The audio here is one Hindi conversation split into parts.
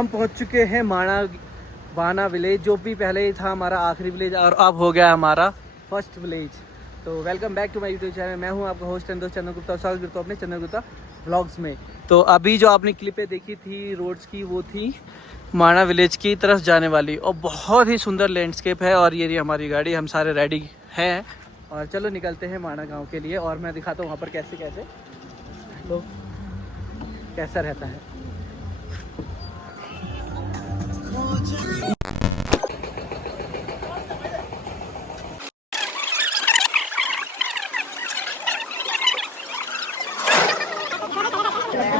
हम पहुंच चुके हैं वाना विलेज, जो भी पहले ही था हमारा आखिरी विलेज और अब हो गया हमारा फर्स्ट विलेज। तो welcome back to my YouTube channel. मैं हूं आपका होस्ट एंड दोस्त चंदन गुप्ता। स्वागत करता हूं अपने चंदन गुप्ता व्लॉग्स में। तो अभी जो आपने क्लिपें देखी थी रोड्स की, वो थी माना विलेज की तरफ जाने वाली, और बहुत ही सुंदर लैंडस्केप है। और ये हमारी गाड़ी, हम सारे रेडी हैं और चलो निकलते हैं माना गाँव के लिए। और मैं दिखाता हूँ वहाँ पर कैसे कैसे लोग कैसा रहता है।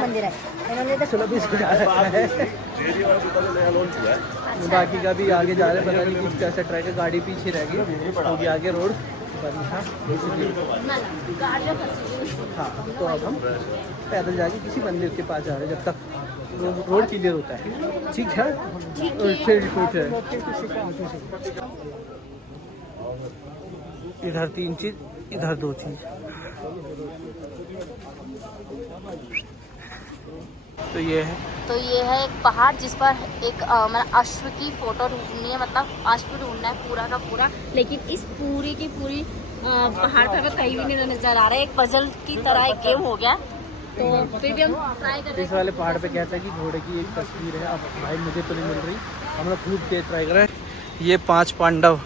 मंदिर है, इन्होंने तो 16-20 को जा रहा है। बाकी का भी आगे जा रहे हैं, पता नहीं कुछ कैसा ट्रैक है। गाड़ी पीछे रह गई होगी, आगे रोड बंद था इसलिए। हाँ, तो अब हम पैदल जाके किसी मंदिर के पास जा रहे हैं जब तक रोड क्लियर होता है। ठीक है, फिर कुछ है इधर 3 चीज़, इधर 2 चीज़। तो ये है एक पहाड़ जिस पर एक मतलब अश्व की फोटो ढूंढनी है, मतलब अश्व ढूंढना है पूरा का पूरा। लेकिन इस पूरी की पूरी पहाड़ पर हमें कहीं भी नहीं नजर आ रहा है। एक पजल की तरह एक गेम हो गया, तो फिर भी हम ट्राई कर रहे हैं। इस वाले पहाड़ पे कहता है कि घोड़े की एक तस्वीर है। अब भाई मुझे तो नहीं मिल रही, हम लोग खुद के ट्राई कर रहे हैं। ये 5 पांडव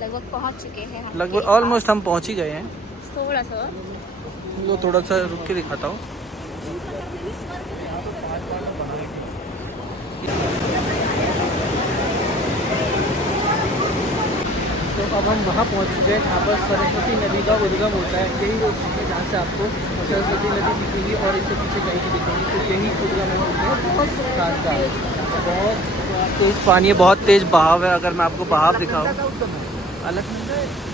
लगभग पहुंच चुके हैं, लगभग ऑलमोस्ट हम पहुंच ही गए हैं। थोड़ा सा वो थोड़ा सा रुक के दिखाता हूँ। तो अब हम वहाँ पहुँच चुके हैं जहाँ पर सरस्वती नदी का उद्गम होता है। यही रोड है जहाँ से आपको सरस्वती नदी दिखेगी और इससे पीछे कहीं भी दिखेगी। तो यही उद्गम है, बहुत शानदार है, बहुत तेज़ पानी है, बहुत तेज़ बहाव है। अगर मैं आपको बहाव दिखाऊँ, अलग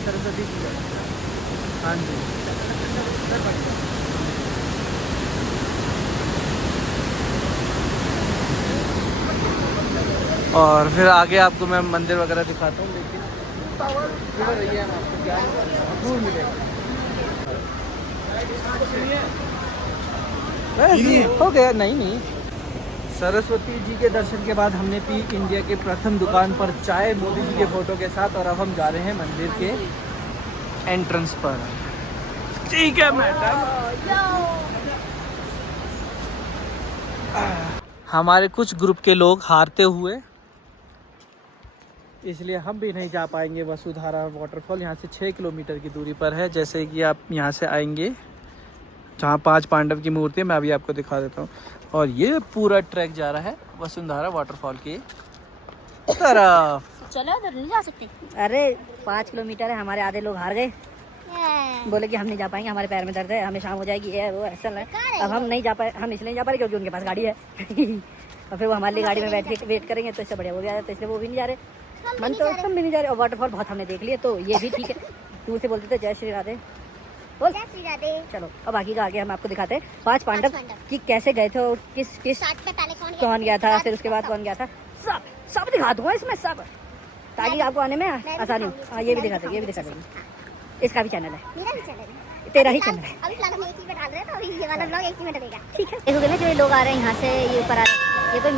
सरस्वती जी, हाँ जी। और फिर आगे आपको मैं मंदिर वगैरह दिखाता हूँ, लेकिन रहिए, हम आपको क्या दूर मिलेगा। हो गया, नहीं। सरस्वती जी के दर्शन के बाद हमने पी इंडिया के प्रथम दुकान पर चाय मोदी जी के फोटो के साथ। और अब हम जा रहे हैं मंदिर के एंट्रेंस पर। ठीक है मैडम। हमारे कुछ ग्रुप के लोग हारते हुए, इसलिए हम भी नहीं जा पाएंगे। वसुधारा वाटरफॉल यहाँ से 6 किलोमीटर की दूरी पर है। जैसे कि आप यहाँ से आएंगे जहाँ 5 पांडव की मूर्ति है, मैं अभी आपको दिखा देता हूँ। और ये पूरा ट्रैक जा रहा है वसुधारा वाटरफॉल की तरफ। चलो उधर नहीं जा सकती। अरे 5 किलोमीटर है, हमारे आधे लोग हार गए, बोले कि हम नहीं जा पाएंगे, हमारे पैर में दर्द है, हमें शाम हो जाएगी, ये वो ऐसा है। अब हम नहीं जा पाए, हम इसलिए नहीं जा पा रहे क्योंकि उनके पास गाड़ी है। और फिर वो हमारे लिए गाड़ी में बैठ के वेट करेंगे, तो इससे बढ़िया वो भी आ जाए, तो इसलिए वो भी नहीं जा रहे। मन तो हम भी नहीं जा रहे। और वाटरफॉल बहुत हमने देख लिए, तो ये भी ठीक है। दूर से बोलते थे जय श्री राधे, बोल जय श्री राधे। चलो अब आगे का आगे हम आपको दिखाते हैं 5 पांडव कि कैसे गए थे और किस कौन गया था, फिर उसके बाद कौन गया था, सब दिखा दूंगा इसमें सब, ताकि आपको आने में आसानी हो। हाँ, ये भी दिखा देंगे, ये भी दिखा देंगे। इसका भी चैनल है, मेरा भी चैनल है, तेरा ही चैनल है। अभी फिलहाल हम एक ही में डाल रहे हैं, तो अभी ये वाला ब्लॉग एक ही में डलेगा, ठीक है। देखोगे ना, जो लोग आ रहे हैं यहाँ से, ये ऊपर आ रहे हैं, ये कोई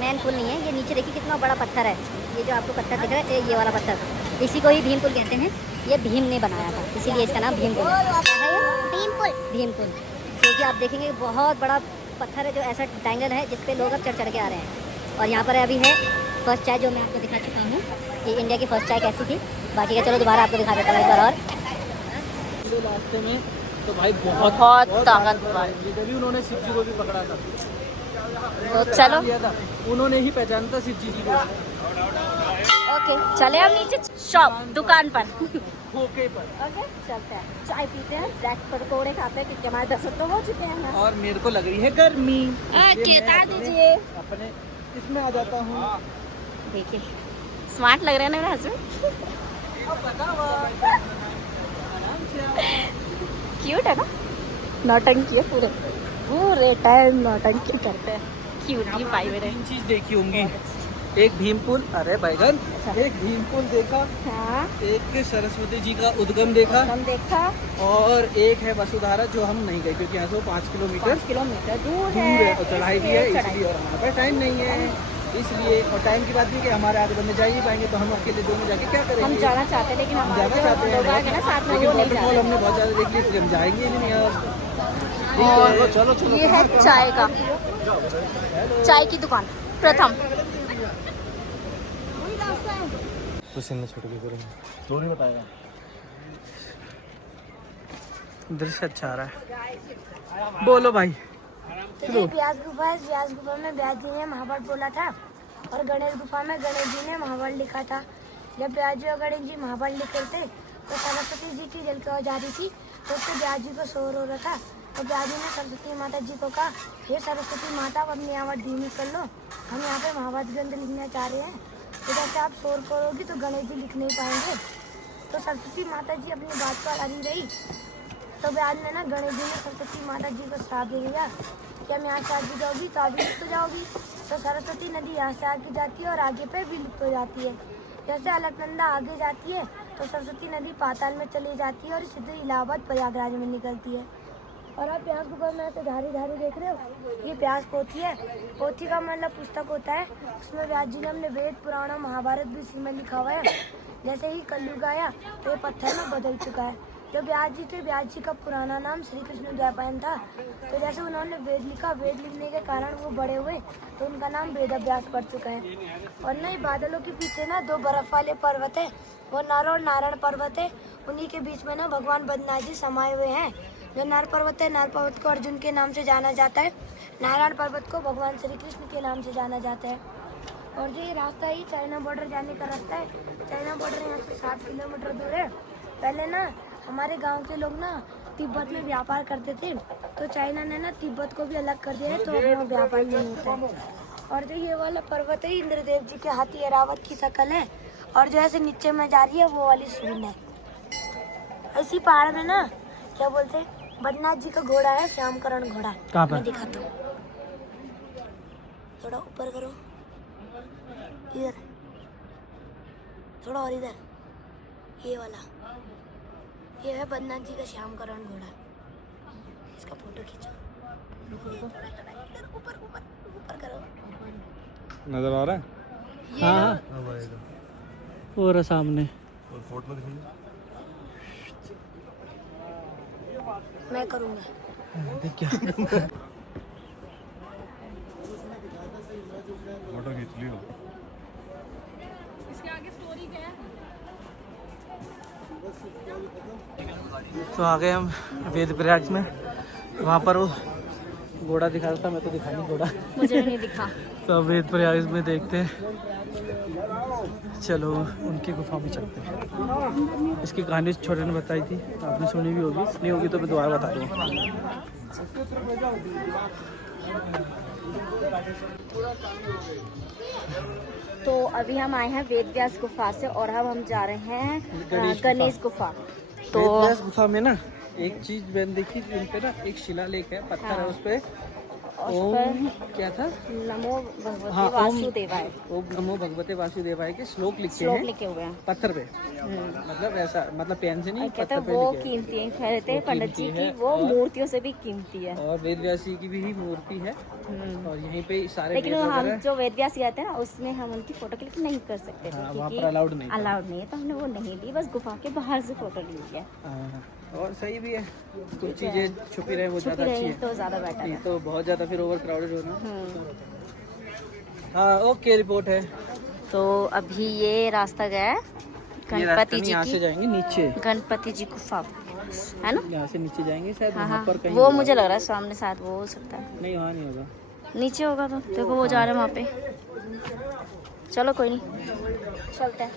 मैन पुल नहीं है। ये नीचे देखिए कितना बड़ा पत्थर है। ये जो आपको पत्थर दिख रहा है, ये वाला पत्थर, इसी को ही भीम पुल कहते हैं। ये भीम ने बनाया था, इसीलिए इसका नाम भीम पुल है। भीम पुल क्योंकि आप देखेंगे बहुत बड़ा पत्थर है, जो ऐसा ट्रायंगल है जिसपे लोग अब चढ़ के आ रहे हैं। और यहाँ पर अभी है फर्स्ट चाय, जो मैं आपको दिखा चुका हूँ। ये इंडिया की फर्स्ट चाय कैसी थी, बाकी का चलो दोबारा आपको दिखा देता हूँ एक बार। और रास्ते में तो भाई बहुत ताकतवर, भी उन्होंने शिव जी को भी पकड़ा था, तो चलो उन्होंने ही पहचाना था शिव जी को। ओके, चले अब नीचे शॉप दुकान पर। ओके चलते हैं, चाय पीते हैं, ब्रेड पकौड़े खाते हैं, क्योंकि हमारे 10 तो हो चुके हैं। और मेरे को लग रही है गर्मी। ओके, बता दीजिए। अपने इसमें आ जाता हूँ। देखिए स्मार्ट लग रहे हैं ना मेरे हस्बैंड, क्यूट है ना। नौटंकी है, पूरे टाइम नौटंकी करते हैं। क्यूटी पाई मेरे। 3 चीज़ देखी होंगी, एक भीमपुल, अरे बैगन, एक भीमपुल देखा, हाँ एक सरस्वती जी का उद्गम देखा, हम देखा। और एक है वसुधारा जो हम नहीं गए क्योंकि यहाँ से वो 5 किलोमीटर 5 किलोमीटर दूर दूर है है और चढ़ाई भी है, चढ़ाई। इसलिए और हमारे पास टाइम नहीं है इसलिए। और टाइम की बात भी कि हमारे आगे बंदे जा ही नहीं पाएंगे तो हम अकेले दोनों जाके क्या करेंगे। हम जाना चाहते हैं लेकिन हमारे जाना जो चाहते लोग आगे ना साथ में लेकिन वो नहीं वाटरफॉल जा हमने बहुत ज़्यादा देख लिया इसलिए हम जाएंगे ही नहीं यार। और चलो चलो ये है चाय का, चाय की दुकान प्रथम। स्टोरी बताएगा। दृश्य अच्छा आ रहा है, बोलो भाई। तो ये व्यास गुफा है। व्यास गुफा में व्यास जी ने महाभारत बोला था और गणेश गुफा में गणेश जी ने महाभारत लिखा था। जब व्यास जी और गणेश जी महाभारत लिख रहे थे तो सरस्वती जी की जल की आवाज आ रही थी तो उससे व्यास जी को शोर हो रहा था। तो व्यास जी ने सरस्वती माता जी को कहा, हे सरस्वती माता अब अपनी आवाज धीमी कर लो, हम यहाँ पे महाभारत ग्रंथ लिखना चाह रहे हैं, तो जैसे आप शोर करोगी तो गणेश जी लिख नहीं पाएंगे। तो सरस्वती माता जी अपनी बात पर अड़ी रही। तो व्यास ने ना गणेश जी ने सरस्वती माता जी को श्राप दे दिया कि हम यहाँ से आगे जाओगी तो आगे लिप्त हो जाओगी। तो सरस्वती नदी यहाँ से आगे जाती है और आगे पे भी लिप्त हो जाती है। जैसे अलकनंदा आगे जाती है तो सरस्वती नदी पाताल में चली जाती है और सीधे इलाहाबाद प्रयागराज में निकलती है। और आप प्यास गुफा में ऐसे धारी धारी देख रहे हो, ये प्यास पोथी है। पोथी का मतलब पुस्तक होता है, उसमें व्यास जी ने अपने वेद पुराण और महाभारत भी इसी में लिखा हुआ है। जैसे ही कलयुग आया तो ये पत्थर में बदल चुका है। जो व्यास जी थे, व्यास जी का पुराना नाम श्री कृष्ण द्वैपायन था। तो जैसे उन्होंने वेद लिखा, वेद लिखने के कारण वो बड़े हुए तो उनका नाम वेद व्यास पड़ चुका है। और नई बादलों के पीछे ना 2 बर्फ वाले पर्वत है, वो नर और नारायण पर्वत है। उन्हीं के बीच में ना भगवान बद्रीनाथ जी समाये हुए हैं। जो नर पर्वत है, नर पर्वत को अर्जुन के नाम से जाना जाता है, नारायण पर्वत को भगवान श्री कृष्ण के नाम से जाना जाता है। और जो ये रास्ता ही चाइना बॉर्डर जाने का रास्ता है। चाइना बॉर्डर यहाँ से 7 किलोमीटर दूर है। पहले ना हमारे गांव के लोग ना तिब्बत में व्यापार करते थे, तो चाइना ने ना तिब्बत को भी अलग कर दिया है, तो अब वहाँ व्यापार नहीं होता है। और जो ये वाला पर्वत है, इंद्रदेव जी के हाथी ऐरावत की शक्ल है। और जो ऐसे नीचे में जा रही है वो वाली सून है। इसी पहाड़ में ना क्या बोलते हैं, बद्रीनाथ जी का घोड़ा है, श्यामकरण घोड़ा। कहाँ पर? मैं दिखाता हूँ, थोड़ा ऊपर करो, इधर थोड़ा और इधर, ये वाला, ये है बद्रीनाथ जी का श्यामकरण घोड़ा। इसका फोटो खींचो, ऊपर ऊपर ऊपर करो, नजर आ रहा है? हाँ वो रहा सामने। फोटो दिखाइए। मैं करूँगा। क्या फोटो खींच लियो। तो आ गए हम वेद प्रयाग में। वहाँ पर वो घोड़ा दिखा रहा था, मैं तो दिखा नहीं घोड़ा। मुझे नहीं दिखा। तो वेद प्रयाग में देखते हैं, चलो उनकी गुफा में चलते हैं। इसकी कहानी छोटे ने बताई थी, आपने सुनी भी होगी, नहीं होगी तो मैं दोबारा बता दूँगा। तो अभी हम आए हैं वेद व्यास गुफा से और अब हम जा रहे हैं गणेश गुफा। तो वेद व्यास गुफा में ना एक चीज मैंने देखी, इन पे ना एक शिलालेख है, पत्थर है, उस पे ओम क्या था, नमो भगवते हाँ, वासुदेवाय, ओम नमो भगवते वासुदेवाय के श्लोक लिखे श्लोक हैं लिखे हुए हैं। पत्थर पे। मतलब ऐसा, मतलब पेन से नहीं, कहते पत्थर हैं पे वो लिखे हैं। कीमती है, कहते हैं वो पंडित जी कीमती की है वो और- मूर्तियों से भी कीमती है। और वेद व्यास जी की भी मूर्ति है और यहीं पे सारे लेकिन वेद हम वगैरह- जो वेद व्यास गए थे ना उसमें हम उनकी फोटो क्लिक नहीं कर सकते थे, हाँ, वहाँ क्योंकि पर अलाउड नहीं था। अलाउड नहीं है, तो हमने वो नहीं ली, बस गुफा के बाहर से फोटो ली है। हाँ, और सही भी है, कुछ चीजें छुपी रहे वो छुपी ज्यादा अच्छी रही है। तो ज्यादा बेटर नहीं है। तो बहुत ज्यादा फिर ओवर क्राउडेड होना। हम्म। हाँ ओके, रिपोर्ट है। तो अभी ये रास्ता गया है ये रास्ता गणपति नहीं, जी यहाँ से की, जाएंगे नीचे, गणपति जी गुफा है ना। यहाँ से नीचे जाएंगे शायद, हाँ वहाँ हाँ, पर कहीं वो होगा। मुझे लग रहा है सामने शायद वो हो सकता है, नहीं वहाँ नहीं होगा। नीचे होगा। तो देखो वो जा रहे हैं वहाँ पे, चलो कोई नहीं चलते हैं।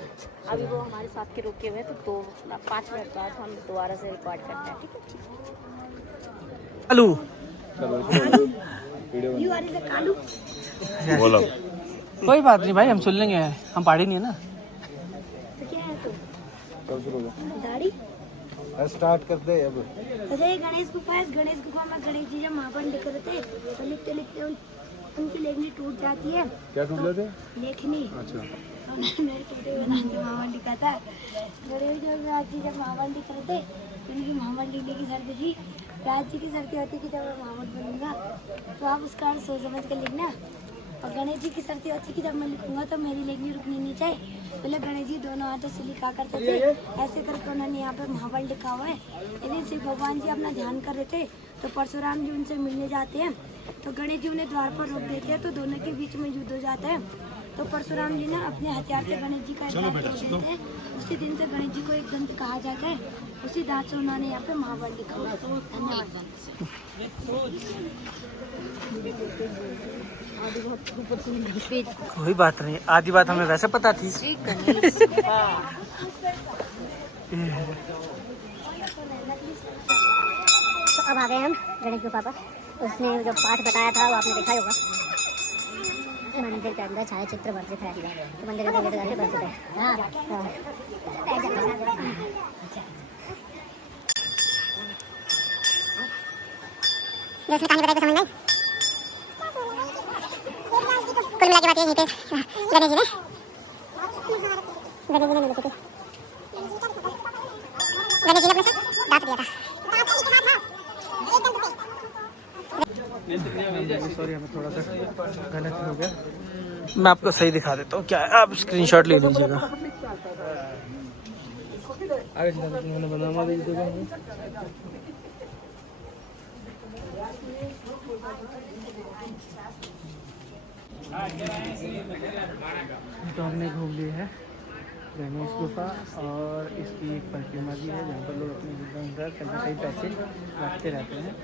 अभी वो हमारे साथ के रुके हुए हैं, तो 5 मिनट बाद हम दोबारा से रिकॉर्ड करते हैं, ठीक है। Hello you are is a Kalu. बोलो। कोई बात नहीं भाई, हम सुन लेंगे, हम पहाड़ी नहीं है ना। तो क्या है तू, कब शुरू होगा? दाढ़ी? स्टार्ट कर दे अब। अरे ये गणेश गुफा है। गणेश गुफा में गणेश जी जब महाभारत लिख रहे थे तो लिखते लिखते उनकी लेखनी टूट जाती है। क्या टूट जाते हैं? लेखनी। अच्छा। मेरे टूटे बनाते महामंडी का था। गणेश जी जब महामंडी करते तो उनकी महामंडी लिखने की शर्त थी, राज जी की शर्त होती कि जब मैं महामंड बनूंगा तो आप उसका सोच समझ कर लिखना, और गणेश जी की शर्त होती कि जब मैं लिखूंगा तो मेरी लेखनी रुकनी नहीं चाहिए। पहले गणेश जी दोनों हाथों से लिखा करते थे, ऐसे करके उन्होंने यहाँ पे महाबल लिखा हुआ है। यदि शिव भगवान जी अपना ध्यान कर रहे थे तो परशुराम जी उनसे मिलने जाते हैं, तो गणेश जी उन्हें द्वार पर रोक देते हैं, तो दोनों के बीच में युद्ध हो जाता है। तो परशुराम जी ने अपने हथियार से गणेश जी का दांत तोड़ देते हैं। उसी दिन से गणेश जी को एक दंत कहा जाता है। उसी दांत से उन्होंने यहाँ पे महाबल लिखा हुआ है। धन्यवाद। कोई बात नहीं, आधी बात हमें वैसे पता थी। श्री गणेश। तो अब आ गए हम गणेश गुफा पर। उसने जो पाठ बताया था वो आपने देखा ही होगा। मंदिर के अंदर छाया चित्र वर्जित है, तो मंदिर के अंदर जाके वर्जित है। हाँ। जैसे कहानी बताई तो समझ में आई। कुल मिला के बात ये है कि गणेश जी ने मिले थे। गणेश जी ने अपने साथ दांत दिया था। सॉरी, हमें थोड़ा सा गलत हो गया। मैं आपको सही दिखा देता हूँ क्या है, आप स्क्रीनशॉट ले लीजिएगा। तो हमने घूम ली है गणेश गुफा, और इसकी एक प्रतिमा भी है जहाँ पर लोग अपने कहीं पैसे रखते रहते हैं,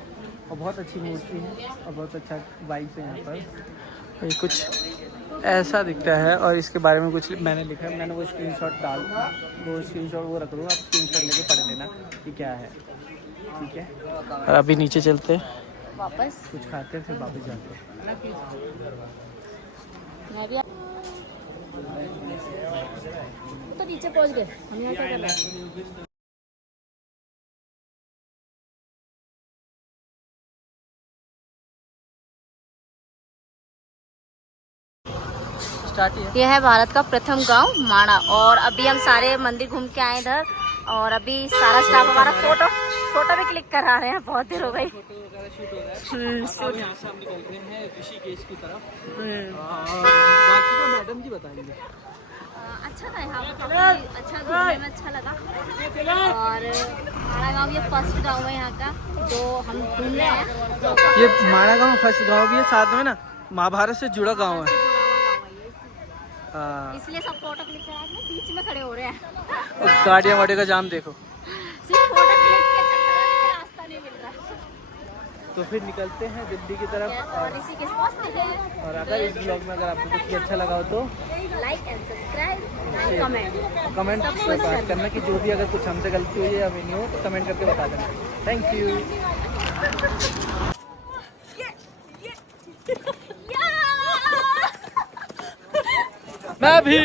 और बहुत अच्छी मूर्ति है और बहुत अच्छा वाइब्स है यहाँ पर। ये कुछ ऐसा दिखता है, और इसके बारे में कुछ मैंने लिखा है, मैंने वो स्क्रीनशॉट वो रख दूँगा, आप स्क्रीनशॉट लेके पढ़ लेना कि क्या है, ठीक है। और अभी नीचे चलते वापस कुछ खाते हैं फिर वापस जाते हैं। मैं भी तो नीचे पहुंच गए हम। यहाँ क्या कर रहे हैं? यह है भारत का प्रथम गांव माणा, और अभी हम सारे मंदिर घूम के आए इधर, और अभी सारा स्टाफ हमारा फोटो भी क्लिक करा रहे हैं। बहुत देर हो गई। शूट यहाँ से हम निकल रहे हैं ऋषिकेश की तरफ, और बाकी का मैडम जी बताएंगे। अच्छा था यहाँ पर, काफी अच्छा घूमने में अच्छा लगा। और हमारा गांव ये फर्स्ट गांव है यहाँ का जो हम घूम रहे हैं। ये माणा गांव फर्स्ट गांव भी है, साथ में ना महाभारत से जुड़ा गांव है। इसलिए सब फोटो क्लिक करा के बीच में खड़े हो रहे हैं। और गाड़ियाँ वाड़ियों का जाम देखो। सिर्फ फोटो क्लिक के चक्कर में रास्ता नहीं मिल रहा। तो फिर निकलते हैं दिल्ली की तरफ, और इसी के पहुंचते हैं। और अगर इस ब्लॉग में अगर आपको कुछ भी अच्छा लगा हो तो like and subscribe and comment comment में बात करना कि जो भी अगर कुछ हमसे गलती हुई है या नहीं हो तो कमेंट करके बता देना। Thank you. मैं भी